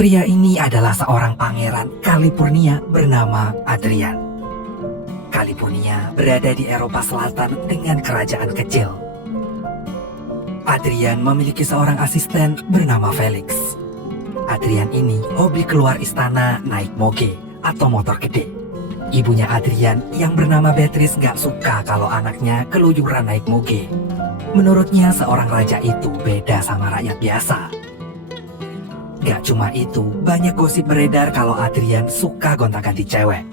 Pria ini adalah seorang pangeran California bernama Adrian. California berada di Eropa Selatan dengan kerajaan kecil. Adrian memiliki seorang asisten bernama Felix. Adrian ini hobi keluar istana naik moge atau motor gede. Ibunya Adrian yang bernama Beatrice gak suka kalau anaknya keluyuran naik moge. Menurutnya seorang raja itu beda sama rakyat biasa. Gak cuma itu, banyak gosip beredar kalau Adrian suka gonta-ganti cewek.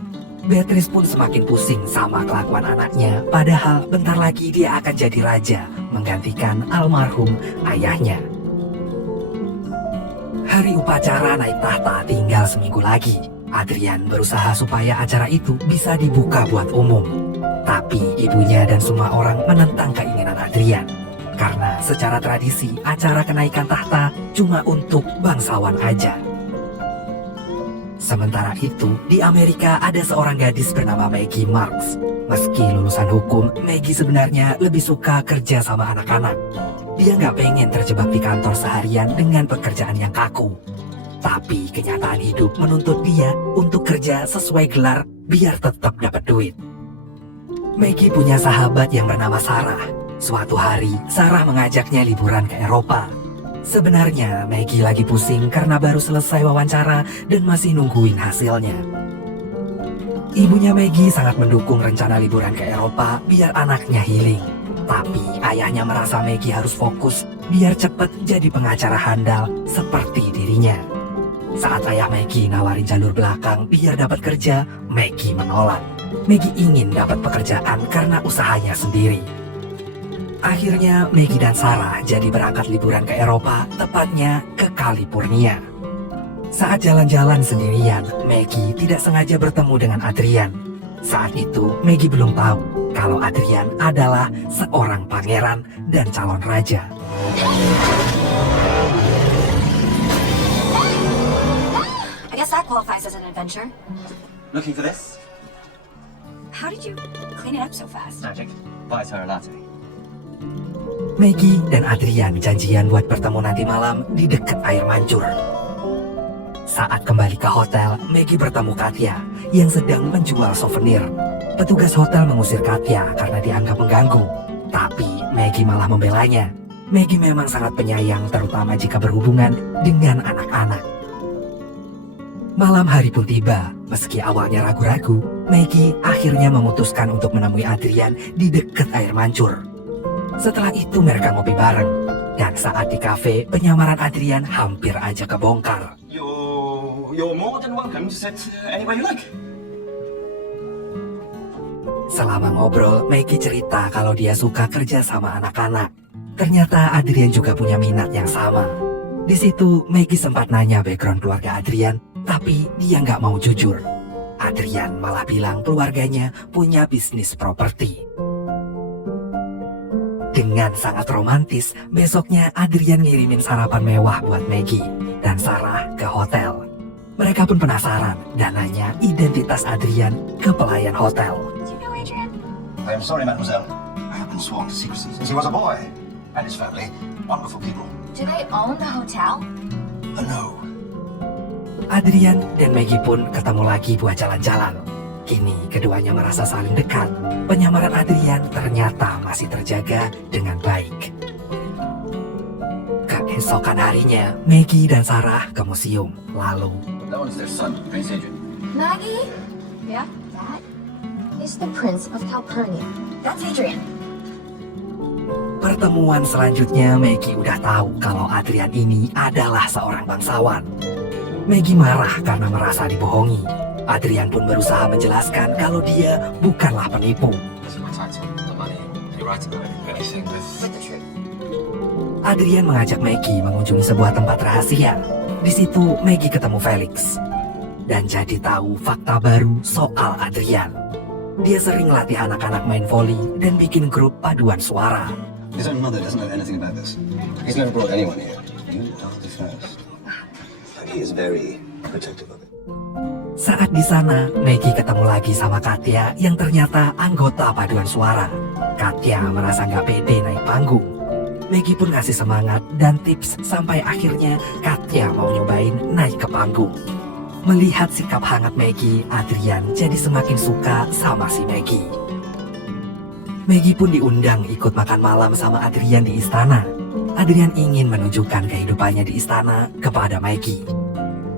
Beatrice pun semakin pusing sama kelakuan anaknya, padahal bentar lagi dia akan jadi raja, menggantikan almarhum ayahnya. Hari upacara naik tahta tinggal seminggu lagi. Adrian berusaha supaya acara itu bisa dibuka buat umum. Tapi ibunya dan semua orang menentang keinginan Adrian. Karena secara tradisi acara kenaikan tahta cuma untuk bangsawan aja. Sementara itu, di Amerika ada seorang gadis bernama Maggie Marks. Meski lulusan hukum, Maggie sebenarnya lebih suka kerja sama anak-anak. Dia nggak pengen terjebak di kantor seharian dengan pekerjaan yang kaku. Tapi kenyataan hidup menuntut dia untuk kerja sesuai gelar biar tetap dapat duit. Maggie punya sahabat yang bernama Sarah. Suatu hari, Sarah mengajaknya liburan ke Eropa. Sebenarnya, Maggie lagi pusing karena baru selesai wawancara dan masih nungguin hasilnya. Ibunya Maggie sangat mendukung rencana liburan ke Eropa biar anaknya healing. Tapi ayahnya merasa Maggie harus fokus biar cepet jadi pengacara handal seperti dirinya. Saat ayah Maggie nawarin jalur belakang biar dapat kerja, Maggie menolak. Maggie ingin dapat pekerjaan karena usahanya sendiri. Akhirnya Maggie dan Sarah jadi berangkat liburan ke Eropa, tepatnya ke California. Saat jalan-jalan sendirian, Maggie tidak sengaja bertemu dengan Adrian. Saat itu, Maggie belum tahu kalau Adrian adalah seorang pangeran dan calon raja. I guess that qualifies as an adventure. Looking for this? How did you clean it up so fast? Magic. Buy her a latte. Maggie dan Adrian janjian buat bertemu nanti malam di dekat air mancur. Saat kembali ke hotel, Maggie bertemu Katya yang sedang menjual souvenir. Petugas hotel mengusir Katya karena dianggap mengganggu. Tapi Maggie malah membelanya. Maggie memang sangat penyayang, terutama jika berhubungan dengan anak-anak. Malam hari pun tiba. Meski awalnya ragu-ragu, Maggie akhirnya memutuskan untuk menemui Adrian di dekat air mancur. Setelah itu mereka ngopi bareng. Dan saat di kafe, penyamaran Adrian hampir aja kebongkar. You're more than welcome to sit anywhere you like. Selama ngobrol, Maggie cerita kalau dia suka kerja sama anak-anak. Ternyata Adrian juga punya minat yang sama. Di situ, Maggie sempat nanya background keluarga Adrian, tapi dia nggak mau jujur. Adrian malah bilang keluarganya punya bisnis properti. Dengan sangat romantis, besoknya Adrian ngirimin sarapan mewah buat Maggie dan Sarah ke hotel. Mereka pun penasaran dan nanya identitas Adrian ke pelayan hotel. Do you know Adrian? I am sorry, mademoiselle. I have been sworn to secrecy since he was a boy. And his family. Wonderful people. Do they own the hotel? No. Adrian dan Maggie pun ketemu lagi buat jalan-jalan. Kini keduanya merasa saling dekat. Penyamaran Adrian ternyata masih terjaga dengan baik. Keesokan harinya, Maggie dan Sarah ke museum. Lalu, That one's their son, Prince Adrian. Maggie? Yeah? That is the Prince of Calpurnia. That's Adrian. pertemuan selanjutnya Maggie udah tahu kalau Adrian ini adalah seorang bangsawan. Maggie marah karena merasa dibohongi. Adrian pun berusaha menjelaskan kalau dia bukanlah penipu. With the truth. Adrian mengajak Maggie mengunjungi sebuah tempat rahasia. Di situ Maggie ketemu Felix dan jadi tahu fakta baru soal Adrian. Dia sering latih anak-anak main volley dan bikin grup paduan suara. His own mother doesn't know anything about this. He's never brought anyone here. You are the first. He is very protective of it. Saat di sana, Maggie ketemu lagi sama Katya yang ternyata anggota paduan suara. Katya merasa nggak pede naik panggung. Maggie pun ngasih semangat dan tips sampai akhirnya Katya mau nyobain naik ke panggung. Melihat sikap hangat Maggie, Adrian jadi semakin suka sama si Maggie. Maggie pun diundang ikut makan malam sama Adrian di istana. Adrian ingin menunjukkan kehidupannya di istana kepada Maggie.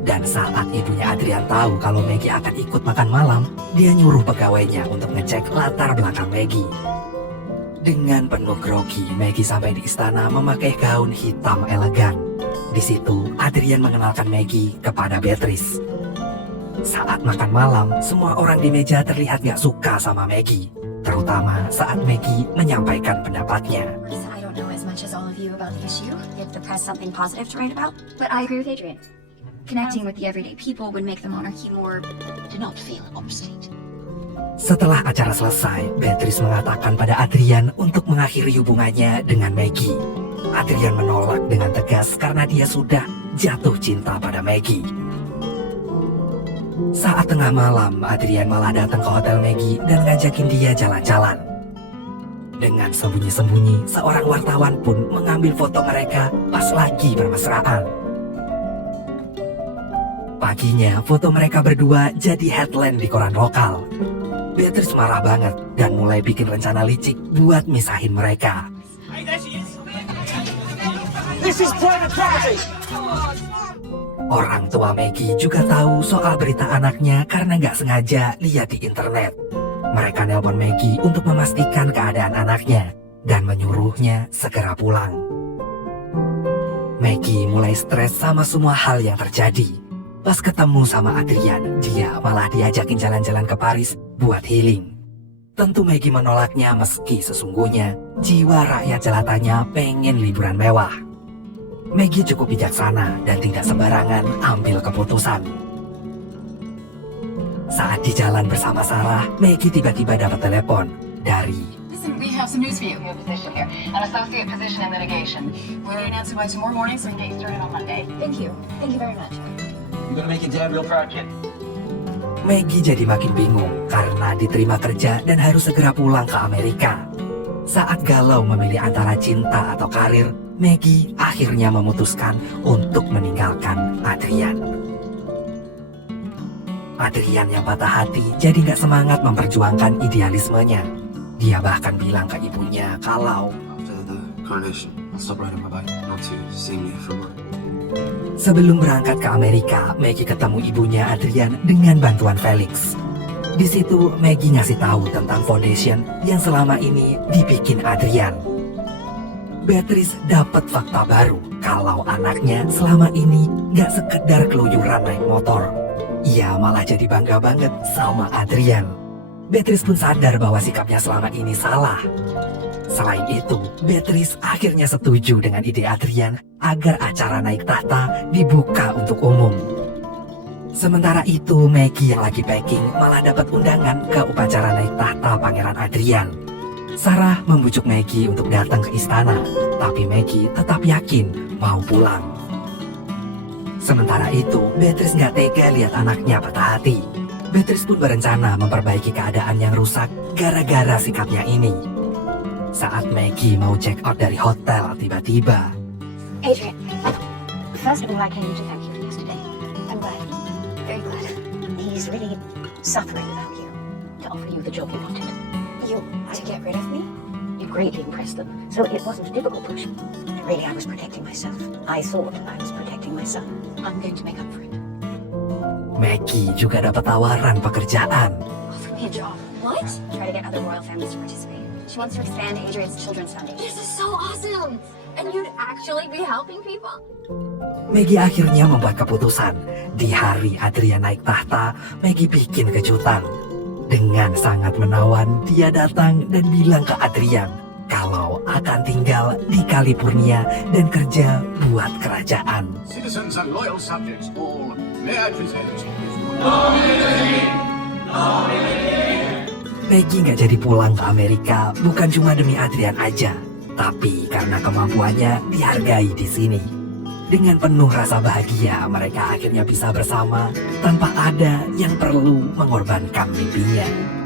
Dan saat ibunya Adrian tahu kalau Maggie akan ikut makan malam, dia nyuruh pegawainya untuk ngecek latar belakang Maggie. Dengan penuh grogi, Maggie sampai di istana memakai gaun hitam elegan. Di situ, Adrian mengenalkan Maggie kepada Beatrice. Saat makan malam, semua orang di meja terlihat gak suka sama Maggie. Terutama saat Maggie menyampaikan pendapatnya. I don't know as much as all of you about the issue. Give the press something positive to write about. But I agree with Adrian. Connecting with the everyday people would make the monarchy more... Do not feel obstinate. Setelah acara selesai, Beatrice mengatakan pada Adrian untuk mengakhiri hubungannya dengan Maggie. Adrian menolak dengan tegas karena dia sudah jatuh cinta pada Maggie. Saat tengah malam, Adrian malah datang ke hotel Maggie dan ngajakin dia jalan-jalan. Dengan sembunyi-sembunyi, seorang wartawan pun mengambil foto mereka pas lagi bermesraan. Paginya, foto mereka berdua jadi headline di koran lokal. Beatrice marah banget dan mulai bikin rencana licik buat misahin mereka. This is private property. Orang tua Maggie juga tahu soal berita anaknya karena nggak sengaja lihat di internet. Mereka nelpon Maggie untuk memastikan keadaan anaknya dan menyuruhnya segera pulang. Maggie mulai stres sama semua hal yang terjadi. Pas ketemu sama Adrian, dia malah diajakin jalan-jalan ke Paris buat healing. Tentu Maggie menolaknya meski sesungguhnya jiwa rakyat jelatanya pengen liburan mewah. Maggie cukup bijaksana dan tidak sembarangan ambil keputusan. Saat di jalan bersama Sarah, Maggie tiba-tiba dapat telepon dari... Listen, we have some news for you. Your position here, an associate position in litigation. We're in answer by tomorrow morning, so we can get you started on Monday. Thank you. Thank you very much. You're gonna make your dad real proud, kid. Maggie jadi makin bingung karena diterima kerja dan harus segera pulang ke Amerika. Saat galau memilih antara cinta atau karir, Maggie akhirnya memutuskan untuk meninggalkan Adrian. Adrian yang patah hati jadi gak semangat memperjuangkan idealismenya. Dia bahkan bilang ke ibunya kalau After the coronation, I'll stop riding my bike. Not to see me from work. sebelum berangkat ke Amerika, Maggie ketemu ibunya Adrian dengan bantuan Felix. Di situ Maggie ngasih tahu tentang foundation yang selama ini dibikin Adrian. Beatrice dapat fakta baru kalau anaknya selama ini gak sekedar keluyuran naik motor. Ia malah jadi bangga banget sama Adrian. Beatrice pun sadar bahwa sikapnya selama ini salah. Selain itu, Beatrice akhirnya setuju dengan ide Adrian agar acara naik tahta dibuka untuk umum. Sementara itu, Maggie yang lagi packing malah dapat undangan ke upacara naik tahta Pangeran Adrian. Sarah membujuk Maggie untuk datang ke istana, tapi Maggie tetap yakin mau pulang. Sementara itu, Beatrice nggak tega lihat anaknya patah hati. Beatrice pun berencana memperbaiki keadaan yang rusak gara-gara sikapnya ini. Saat Maggie mau check out dari hotel, tiba-tiba Adrian, first of all, I came to thank you for yesterday. I'm glad. Very glad. He's really suffering without you to offer you the job you wanted. You to get rid of me? You greatly impressed them, so it wasn't a difficult push. Really, I was protecting myself. I thought I was protecting myself. I'm going to make up for it. Maggie juga dapat tawaran pekerjaan. Offer me a job. What? Try to get other royal families to participate. She wants to expand Adrian's Children's Foundation. This is so awesome! And you'd actually be helping people? Maggie akhirnya membuat keputusan. Di hari Adrian naik tahta, Maggie bikin kejutan. Dengan sangat menawan, dia datang dan bilang ke Adrian kalau akan tinggal di California dan kerja buat kerajaan. Citizens and loyal subjects all, may I present Maggie nggak jadi pulang ke Amerika bukan cuma demi Adrian aja, tapi karena kemampuannya dihargai di sini. Dengan penuh rasa bahagia, mereka akhirnya bisa bersama tanpa ada yang perlu mengorbankan mimpinya.